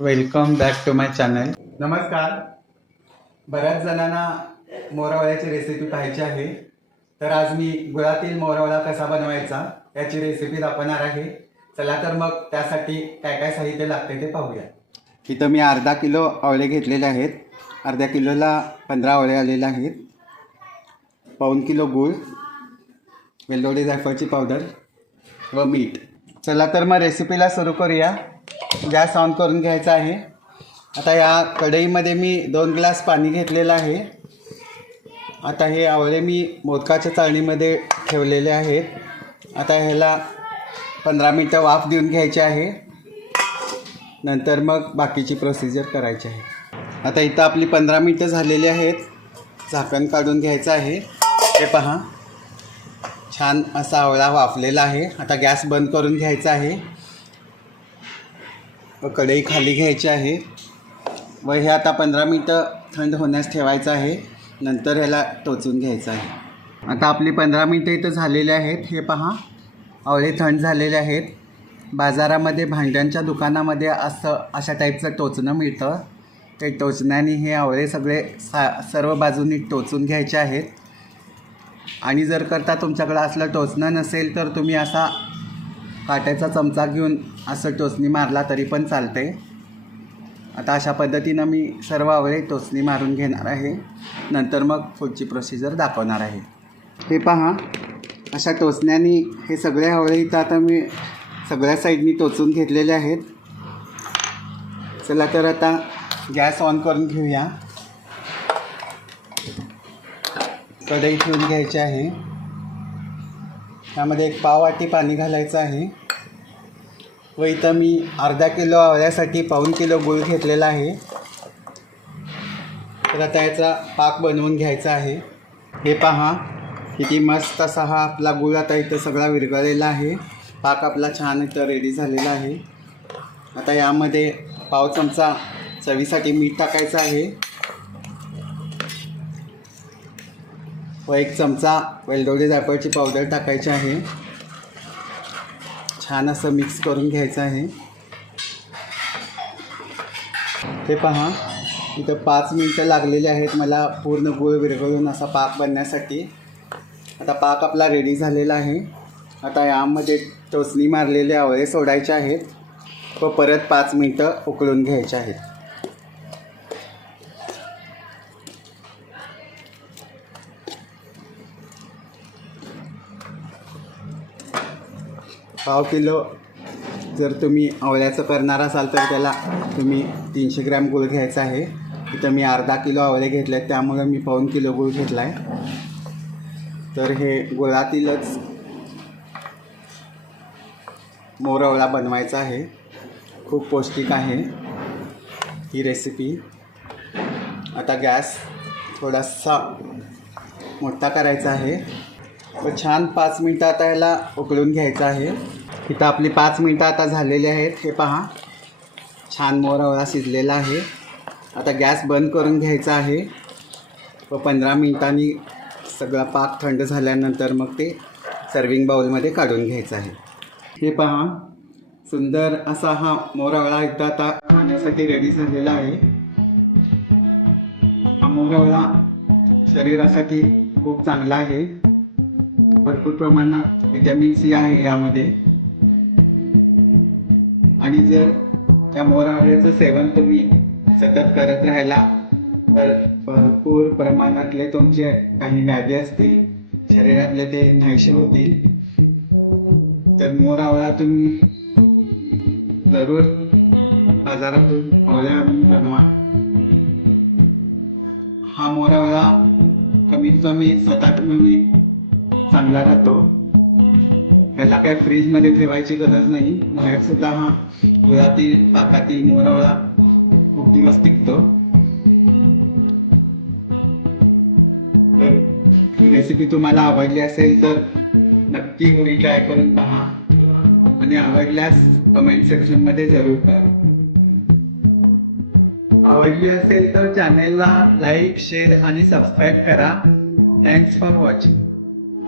Welcome back to my channel. नमस्कार. बऱ्याच जणांना मोरावळ्याची रेसिपी पाहायची आहे, तर आज मी गुळातील मोरावळा कसा बनवायचा याची रेसिपी दाखवणार आहे. चला तर मग त्यासाठी काय काय साहित्य लागते ते पाहूया. इथं मी अर्धा किलो आवळे घेतलेले आहेत. अर्ध्या किलोला 15 आवळे आलेले आहेत. पाऊण किलो गूळ, वेलदोडी जायफळची पावडर व मीठ. चला तर मग रेसिपीला सुरू करूया. गॅस ऑन करून घ्यायचा आहे. आता या कढईमध्ये मी 2 ग्लास पाणी घेतलेलं आहे. आता हे आवळे मी मोदकाच्या चाळणीमध्ये ठेवलेले आहेत. आता ह्याला 15 मिनटं वाफ देऊन घ्यायची आहे. नंतर मग बाकीची प्रोसिजर करायची आहे. आता इथं आपली 15 मिनटं झालेली आहेत. झाकण काढून घ्यायचं आहे. हे पहा, छान असा आवळा वाफलेला आहे. आता गॅस बंद करून घ्यायचा आहे व कढई खाली घ्यायची आहे व हे आता 15 मिनटं थंड होण्यास ठेवायचं आहे. नंतर ह्याला टोचून घ्यायचं आहे. आता आपली 15 मिनटं इथं झालेली आहेत. हे पहा, आवळे थंड झालेले आहेत. बाजारामध्ये भांड्यांच्या दुकानामध्ये अशा टाईपचं टोचणं मिळतं. ते टोचण्याने हे आवळे सगळे सर्व बाजूनी टोचून घ्यायचे आहेत. आणि जर करता तुमच्याकडं असलं टोचणं नसेल तर तुम्ही असा काट्याचा चमचा घेऊन असं टोचणी मारला तरी पण चालते. आता अशा पद्धतीनं मी सर्व आवळे टोचणी मारून घेणार आहे. नंतर मग पुढची प्रोसिजर दाखवणार आहे. हे पहा, अशा टोचण्याने हे सगळे आवळे इथं आता मी सगळ्या साईडनी टोचून घेतलेले आहेत. चला तर आता गॅस ऑन करून घेऊया. कढई ठेवून घ्यायची आहे. त्यामध्ये 1 पाव वाटी पाणी घालायचं आहे व इथं मी अर्धा किलो आवळ्यासाठी पाऊण किलो गूळ घेतलेला आहे. तर आता याचा पाक बनवून घ्यायचा आहे. हे पहा, किती मस्त असा हा आपला गूळ आता इथं सगळा विरघळलेला आहे. पाक आपला छान इथं रेडी झालेला आहे. आता यामध्ये पाव चमचा चवीसाठी मीठ टाकायचं आहे व 1 चमचा वेलदोडी जायफळची पावडर टाकायची आहे. छान असं मिक्स करून घ्यायचं आहे. हे पहा, इथं 5 मिनटं लागलेली आहेत मला पूर्ण गूळ विरघळून असा पाक बनण्यासाठी. आता पाक आपला रेडी झालेला आहे. आता यामध्ये टोचणी मारलेले आवळे सोडायचे आहेत व परत 5 मिनटं उकळून घ्यायचे आहेत. पाव किलो जर तुम्ही आवळ्याचं करणार असाल तर त्याला तुम्ही 300 ग्रॅम गूळ घ्यायचा आहे. इथं मी अर्धा किलो आवळे घेतले आहेत, त्यामुळे मी पाऊण किलो गूळ घेतला आहे. तर हे गुळातीलच मोरावळा बनवायचा आहे. खूप पौष्टिक आहे ही रेसिपी. आता गॅस थोडासा मोठा करायचा आहे व छान 5 मिनटं आता ह्याला उकळून घ्यायचं आहे. इथं आपली 5 मिनटं आता झालेली आहेत. हे पहा, छान मोरावळा शिजलेला आहे. आता गॅस बंद करून घ्यायचा आहे व 15 मिनटांनी सगळा पाक थंड झाल्यानंतर मग ते सर्विंग बाउलमध्ये काढून घ्यायचं आहे. हे पहा, सुंदर असा हा मोरावळा इथं आता खाण्यासाठी रेडी झालेला आहे. हा मोरावळा शरीरासाठी खूप चांगला आहे. भरपूर प्रमाणात व्हिटॅमिन सी आहे यामध्ये. आणि जर त्या मोरावळ्याचं सेवन तुम्ही सतत करत राहिला तर भरपूर प्रमाणातले तुमचे काही व्याधी असतील शरीरातले ते नाहीसे होतील. तर मोरावळा तुम्ही जरूर बाजारातून आवळा आणून बनवा. हा मोरावळा कमीत कमी 7-8 महिने चांगला राहतो. याला काय फ्रीजमध्ये ठेवायची गरज नाही. बाहेर सुद्धा हा गुळातील पाकातील मोरावळा खूप दिवस टिकतो. तर ही रेसिपी तुम्हाला आवडली असेल तर नक्की घरी ट्राय करून पहा आणि आवडल्यास कमेंट सेक्शनमध्ये जरूर करा. आवडली असेल तर चॅनेलला लाईक, शेअर आणि सबस्क्राईब करा. Thanks for watching.